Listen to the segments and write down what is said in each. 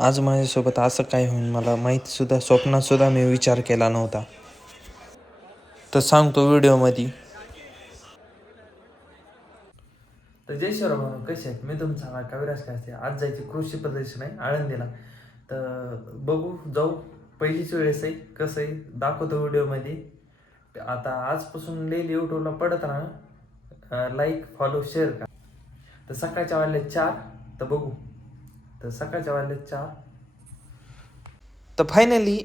आज माझ्यासोबत असं काय होईल मला माहीतसुद्धा स्वप्नातसुद्धा मी विचार केला नव्हता. तर सांगतो व्हिडिओमध्ये. तर जय शिवराय भाऊ, कसे आहेत? मी तुमचा कविराज कास्ते. आज जायचे कृषी प्रदर्शन आहे आळंदीला. तर बघू जाऊ, पहिलीच वेळेस आहे. कसं आहे दाखवतो व्हिडिओमध्ये. आता आजपासून डेली यूट्यूबला पडत राहा, लाईक फॉलो शेअर करा. तर सकाळच्या वाजले 4. तर बघू. तर सकाळच्या वाजले 4. तर फायनली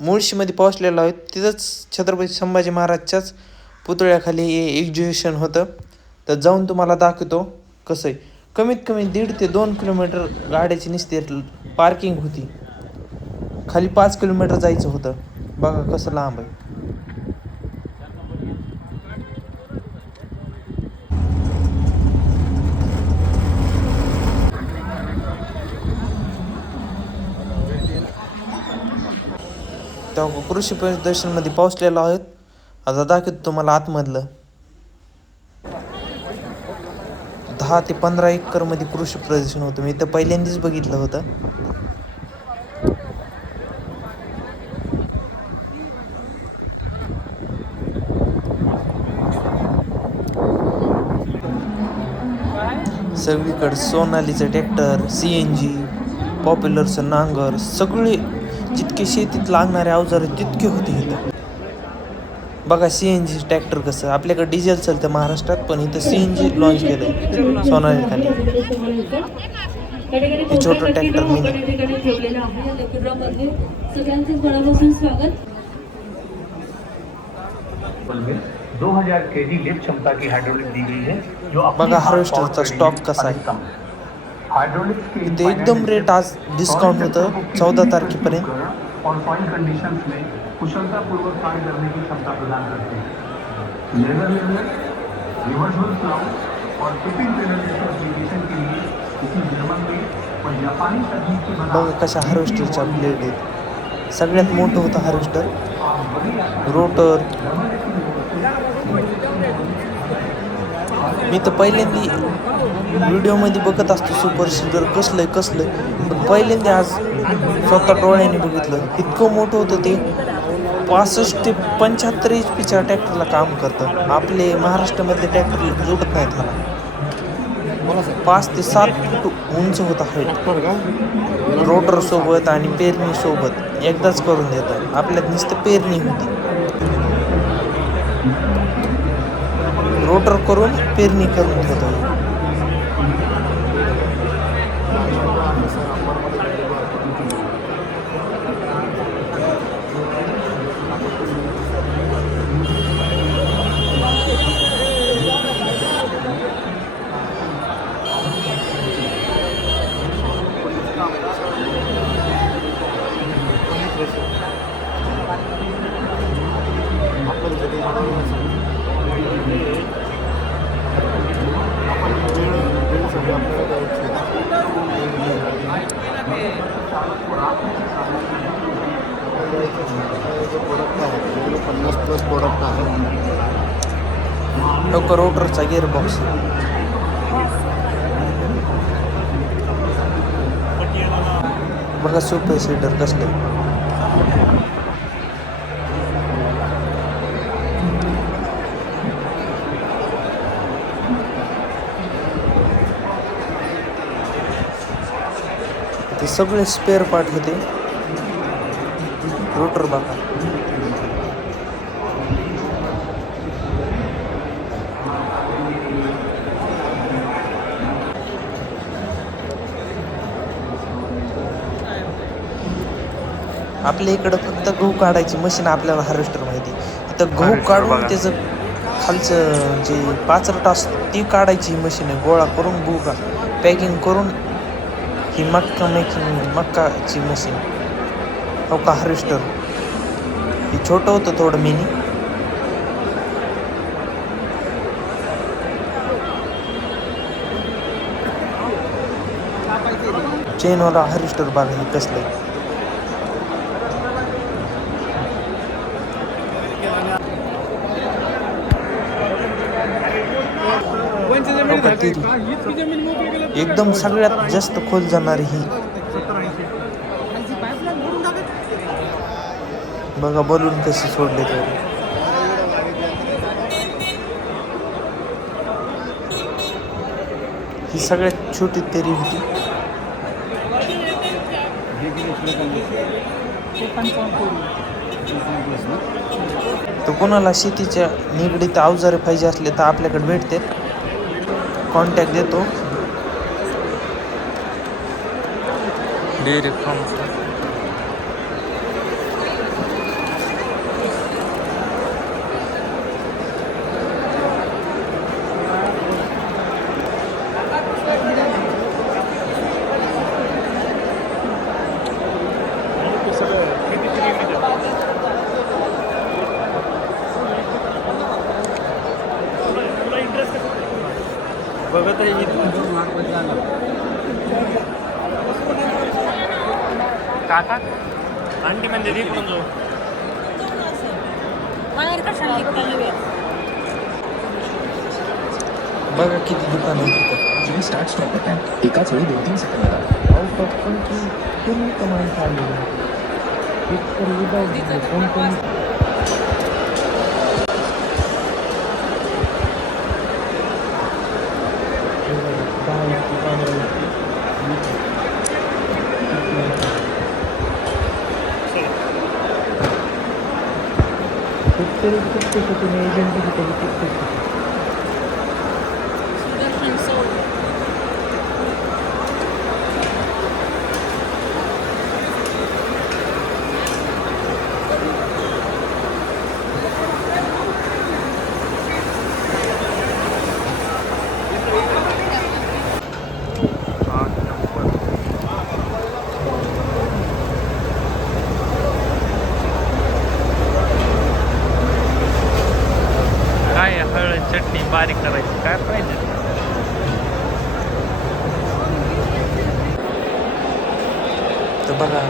मुळशीमध्ये पोहोचलेलो आहोत. तिथंच छत्रपती संभाजी महाराजच्याच पुतळ्याखाली एक्झिबिशन होतं. तर जाऊन तुम्हाला दाखवतो कसं आहे. कमीत कमी 1.5 ते 2 किलोमीटर गाड्याची नुसती पार्किंग होती. खाली 5 किलोमीटर जायचं होतं. बघा कसं लांब आहे. तेव्हा कृषी प्रदर्शनमध्ये पोहोचलेलो आहोत. आता दाखवतो तुम्हाला आतमधलं. 10 ते 15 एकरमध्ये कृषी प्रदर्शन होतं. मी तर पहिल्यांदाच बघितलं होतं. सगळीकडे सोनालीचं ट्रॅक्टर, CNG, पॉप्युलरचं नांगर, सगळे जितके शेतीत लागणारे अवजार तितके होते इथं. बघा CNG ट्रॅक्टर कसं, आपल्याकडे डिझेल चालतं महाराष्ट्रात, पण इथं CNG लॉन्च केलं सोनाली खाली. हे छोटं ट्रॅक्टर मिनी. में 2000 केजी लिफ्ट क्षमता की हाइड्रोलिक दी गई है जो बघा हार्वेस्टरचा स्टॉक कसा आहे. हाइड्रोलिक्स के इथे एकदम रेट आज डिस्काउंट होतं 14 तारखेपर्यंत. और सॉइल कंडीशंस में कुशलतापूर्वक कार्य करने की क्षमता प्रदान करते हैं. लेजर लेवल, रिवर्सिबल प्लाउ और टिपिंग पेनल्टी एप्लीकेशन के लिए इसी जर्मन में और जापानी तकनीक के बघा कशा हार्वेस्टरच्या ब्लेड आहेत. सगळ्यात मोठं होतं हार्वेस्टर. रोटर. मी तर पहिल्यांदा व्हिडिओमध्ये बघत असतो सुपर सीडर कसलं पण पहिल्यांदा आज स्वतः डोळ्याने बघितलं. इतकं मोठं होतं ते. 65 ते 75 HP ट्रॅक्टरला काम करतं. आपले महाराष्ट्रामधले ट्रॅक्टर जोडत नाहीत ह्याला. 5 ते 7 फूट उंच होता हाईट. रोटर सोबत आणि पेरणी सोबत एकदाच करून देतात. आपल्यात नुसतं पेरणी होती. रोटर करून पेरणी करून होतं. प्रोडक्ट आहे. रोटरचा गिअर बॉक्स. बघा सुपर सीडर कसलं. ते सगळे स्पेअर पार्ट होते. रोटर बघा. आपल्या इकडं फक्त गहू काढायची मशीन आपल्याला हार्वेस्टर माहिती. इथं गहू काढून त्याचं खालचं जे पाचरट असतं ती काढायची मशीन आहे. गोळा करून गहू पॅकिंग करून ही मक्काची मशीन. हो का हार्वेस्टर. हे छोटं होतं थोडं मिनी. चेनवाला हार्वेस्टर बघा हे कसलं. एकदम सगळ्यात जास्त खोल जाणारी ही बघा बलून कसे सोडले तर ही सगळ्यात छोटी तेरी होती. तर कोणाला शेतीच्या निगडीत अवजारे पाहिजे असले तर आपल्याकडे भेटते. कॉन्टॅक्ट देतो. डेअरी फार्म बघत आहे काका आंटी म्हणजे तिकडून जाऊ बघा किती दुकान आहे तुम्ही स्टार्ट स्टॉप बटन एकाच वेळी 2-3 सेकंदाला पूर्ण कमाई चालली कोण काय हळद चटणी बारीक करायची काय पाहिजे. तर बघा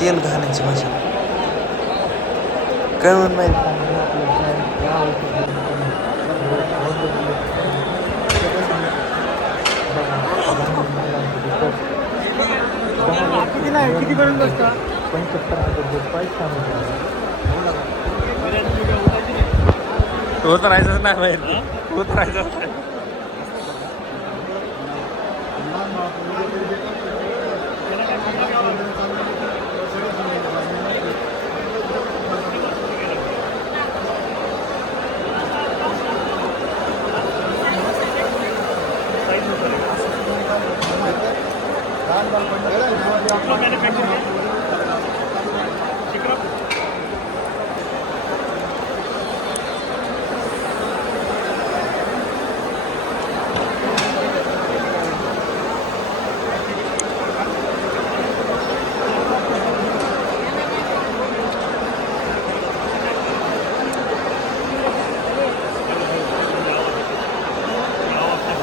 तेल घालण्याची मशीन काय म्हणून माहिती कितीपर्यंत असतात 75,000 होत राहायचं नाही माहिती होत राहायचं नाही.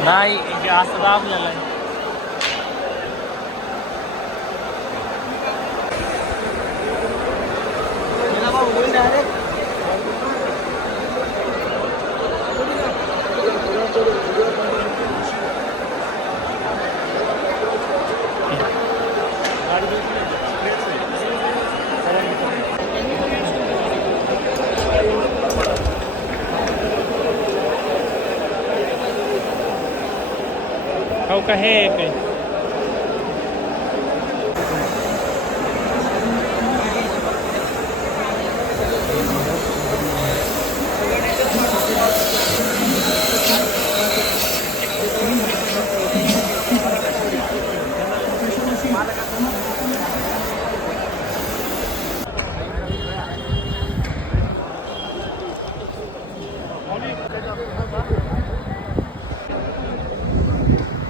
नाही असं दाबलेलं आहे. हो का हे काही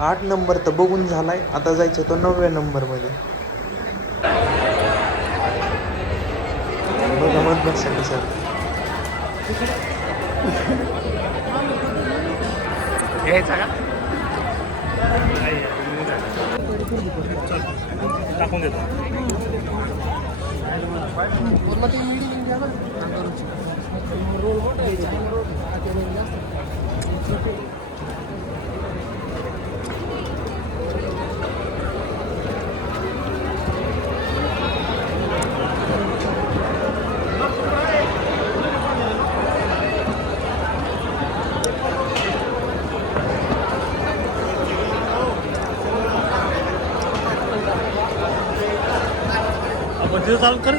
आठ नंबर तर बघून झालाय. आता जायचं तो 9व्या नंबरमध्ये. बघा मत बघसाठी सर घ्यायचा का टाकून देतो. तिथं चालू कर.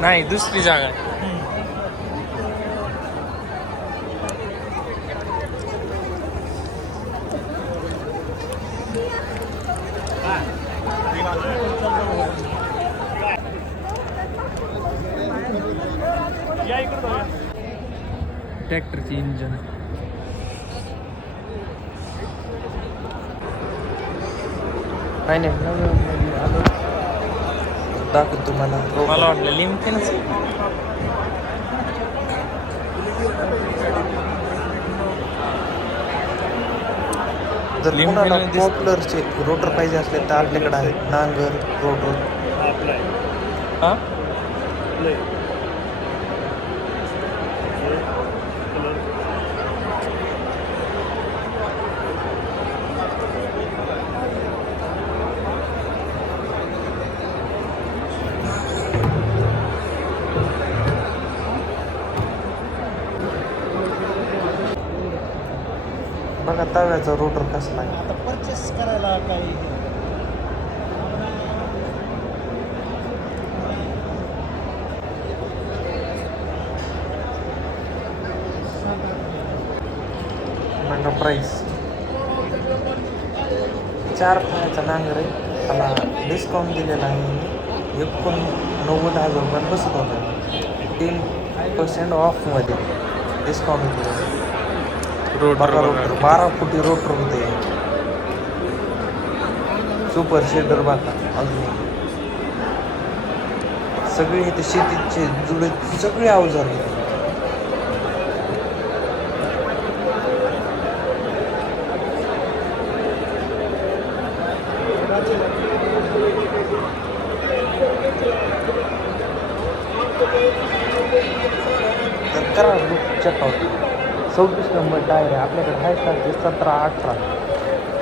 नाही दुसरी जागा आहे. या इकडे जाऊया. ट्रॅक्टरची इंजन काय नाही नवीन आलो दाखवतो तुम्हाला. मला वाटलं लिमकेनच. जर लिंब कोणाला केलेलं दिसतं. पॉप्युलरचे रोटर पाहिजे असले तर आपल्याकडे आहेत नांगर रोटर. आपलाय हा बघा तव्याचा रोटर कसला आहे. आता परचेस करायला काही बघा प्राईस 4 फळ्याचा नांगर आहे. त्याला डिस्काउंट दिलेला आहे. 89,000 रुपयात बसत होता. 10% ऑफमध्ये डिस्काउंट दिलेलं. रोटर बघा रोटर 12 फुटी रोटर होते. सुपर शेडर बघा अजून सगळे इथे शेतीचे जुडे सगळे अवजार आहेत. तर करा बुक चेकआउट. 26 नंबर टायर आहे आपल्याकडे. High tyre 17, 18,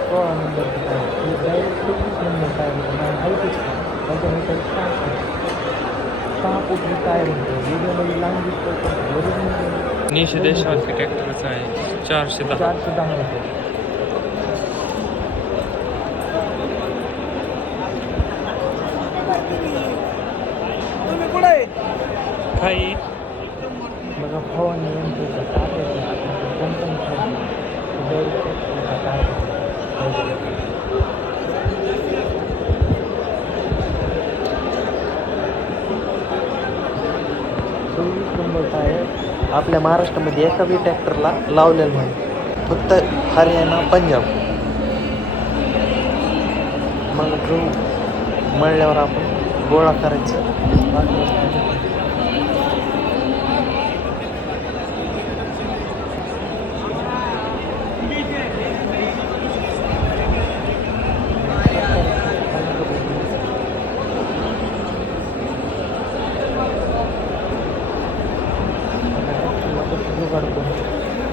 16 number tyre. Direct 26 number tyre हायटेक्स त्याच्यानंतर 6 फुटली टायर होतं. व्हिडिओमध्ये लांब दिसतं. निशे देशवासी ट्रॅक्टरचा आहे 410. 410 रुपये. तुम्ही कुठे आहे? काही बघा फवारणी यंत्राचा टाकायचं कंपनी नंबर टायर आपल्या महाराष्ट्रामध्ये एका बी ट्रॅक्टरला लावलेलं नाही. फक्त हरियाणा पंजाब. मग जो मळल्यावर आपण गोळा करायचं.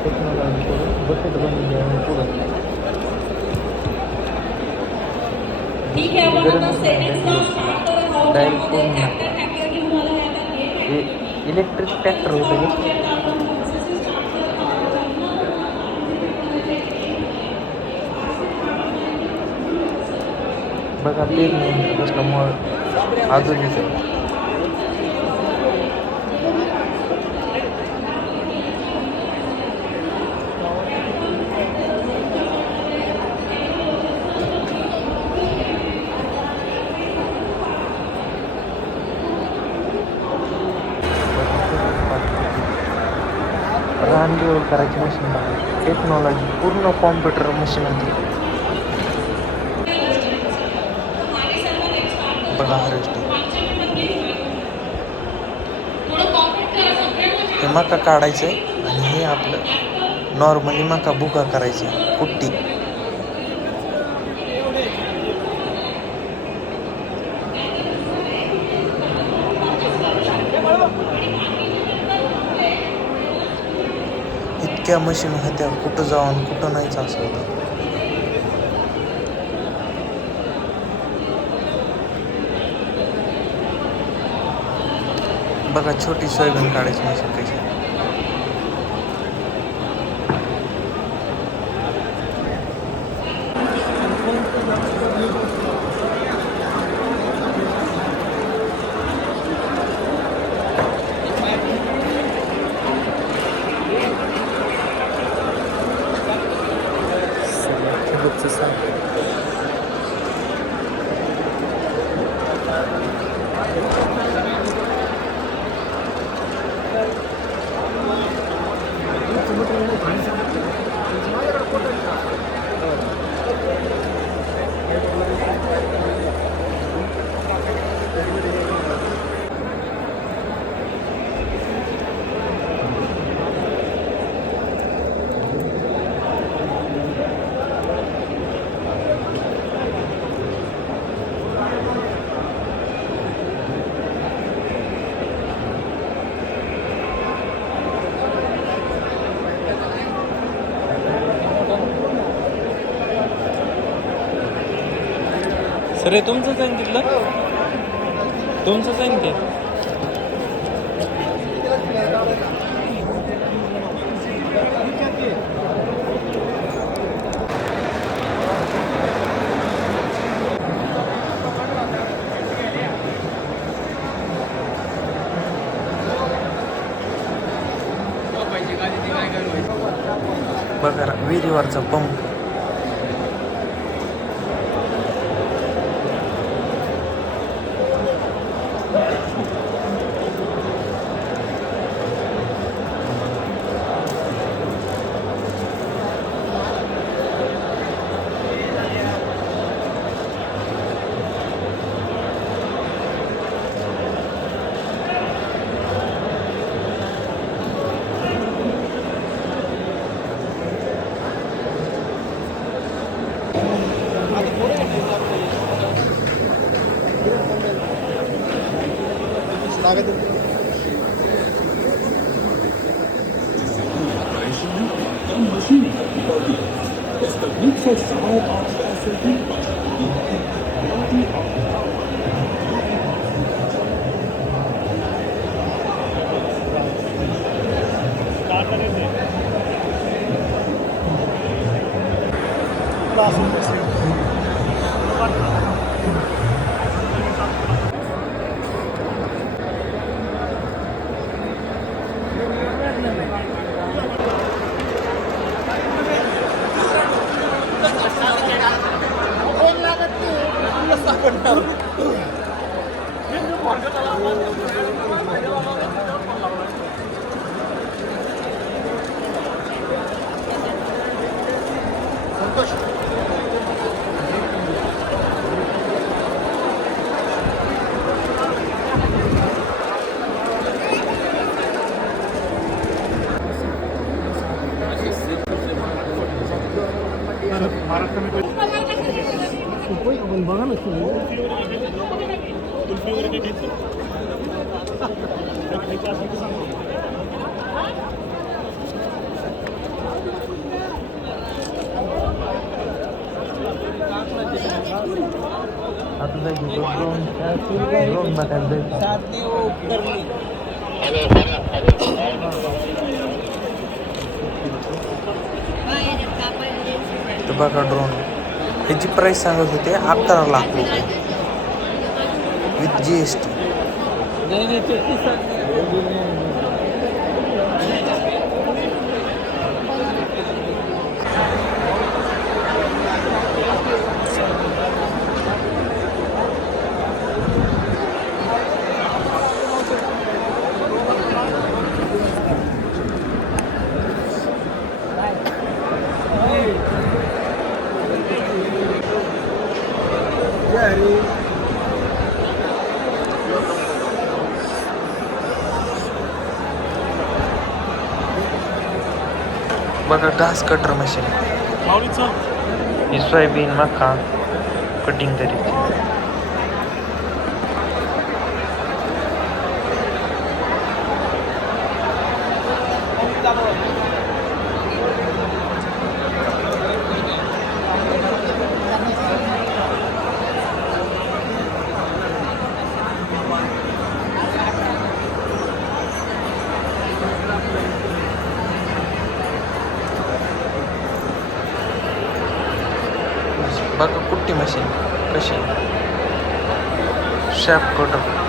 टेक्नॉलॉजी करून बकेट बनवली आहे पुढं. ठीक है अब अपना सेटिंग का स्टार्ट करा हो डायरेक्ट ट्रॅक्टर घेऊन आला आहे आता हे इलेक्ट्रिक ट्रॅक्टर होतं हे. बघा पेरणी कसल्यामुळं आधुनिक आहे. रान लेवल करायची मशीन आहे. टेक्नॉलॉजी पूर्ण कॉम्प्युटर मशीन आहे. बघा हार्वेस्टर. हे मका काढायचं आहे आणि हे आपलं नॉर्मली मका बुका करायची कुट्टी. इतक्या मशीन होत्या कुठं जाऊन कुठं नाहीच असं होतं. बघा छोटी सोयाबीन काढायची मशीन कशी. बरं तुमचंच आहे ना तिथलं तुमचंच आहे ना ते बघा विहिरीवरचा पंप तर बघा ड्रोन ह्याची प्राईस सांगत होते 11 लाख रुपये विथ GST. बघा घास कटर मशीन ही सोयाबीन मका कटिंग करायची. बघा कुट्टी मशीन कशी शॅप कटर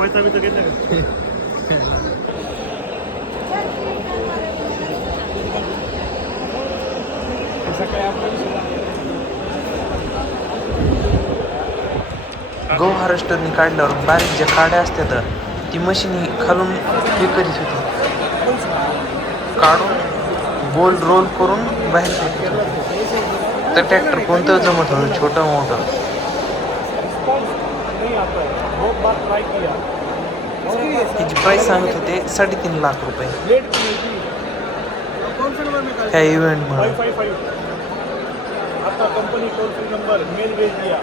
पैसा बी तर घेतला का सकाळी आपल्याला गहू हार्वेस्टरनी काढल्यावर बारीक ज्या काड्या असतात ती मशीन खालून हे करीत होती, काढून गोल रोल करून बाहेर फेकत होती. तर ट्रॅक्टर कोणतं जमत होतं, छोटं मोठं. नहीं आता है बहुत बार ट्राई किया त्याची प्राईस सांगत होते 3.5 लाख रुपये लेट कौन से नंबर में कॉल ह्या इव्हेंटमुळे. 555 आपका company toll free number mail भेज दिया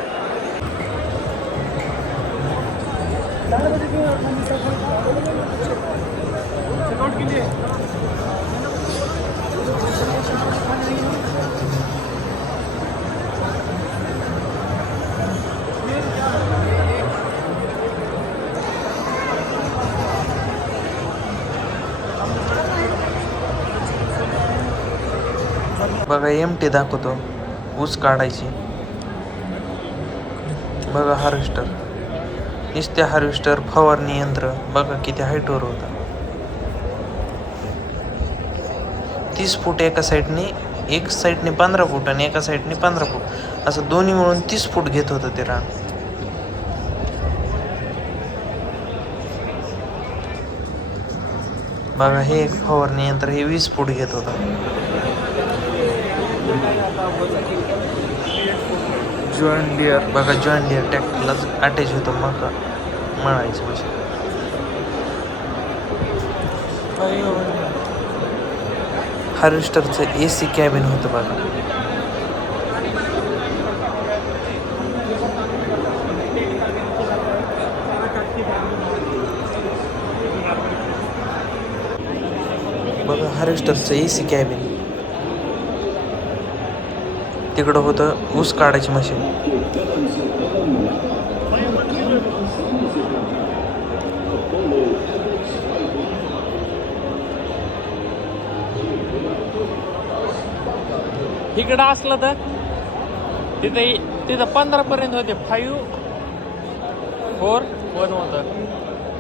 नोट कीजिए बघा MT दाखवतो, ऊस काढायची. बघा हार्वेस्टर, नुसते हार्वेस्टर, फवारणी यंत्र बघा किती हाईटवर होता. 30 फूट एका साईडने, एक साईडने 15 फूट आणि एका साईडने 15 फूट असं दोन्ही मिळून 30 फूट घेत होतं ते रान. बघा हे एक फवारणी यंत्र हे 20 फूट घेत होतं. जॉन डिअर बघा, जॉन डिअर ट्रॅक्टरलाच अटॅच होतं मका मळायचं मशीन. हार्वेस्टरचं AC कॅबिन होतं बघा. बघा हार्वेस्टरचं AC कॅबिन. तिकडं होतं ऊस काढायची मशीन. इकडं असलं तर तिथं 15 पर्यंत होते. 5, 4, 1 होतं.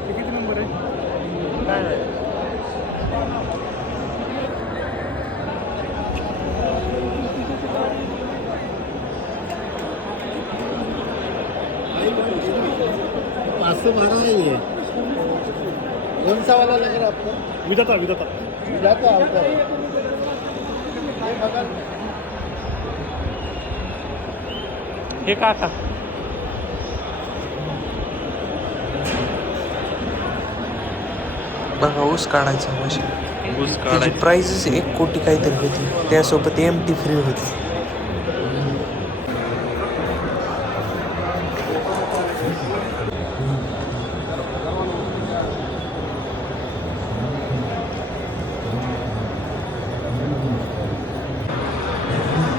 किती नंबर आहे काय नाही. कौन सा वाला लग रहा है आपको विदाता हे काका बघा ऊस काढायचं मशीन. ऊस त्याची काढायचं. प्राइस 1 कोटी काहीतरी होती. त्यासोबत MT फ्री होती.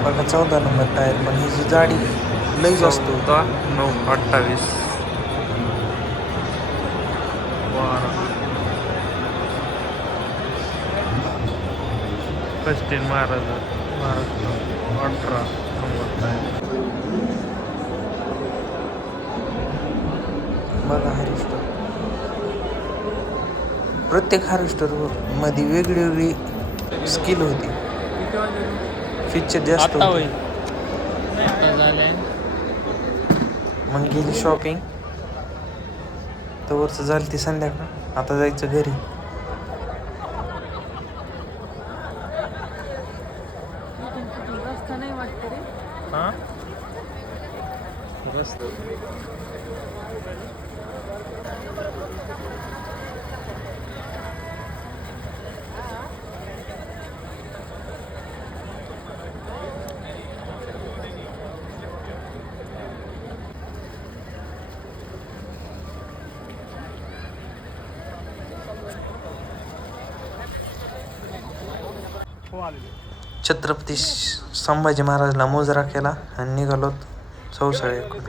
बघा 14 नंबर टायर, पण ह्याची जाडी लई जास्त होती. 9/28 पश्चिम महाराष्ट्र 18 नंबर टायर. बघा हार्वेस्टर, प्रत्येक हार्वेस्टर मध्ये वेगळी वेगळी स्किल होती, फीचर जास्त आता होते. होईल. आता झालंय. मग गेली शॉपिंग, तवरचं झाली ती संध्याकाळ. आता जायचं घरी. हां छत्रपती संभाजी महाराजला मुजरा केला आणि निघालो चौसाळ्याकडून.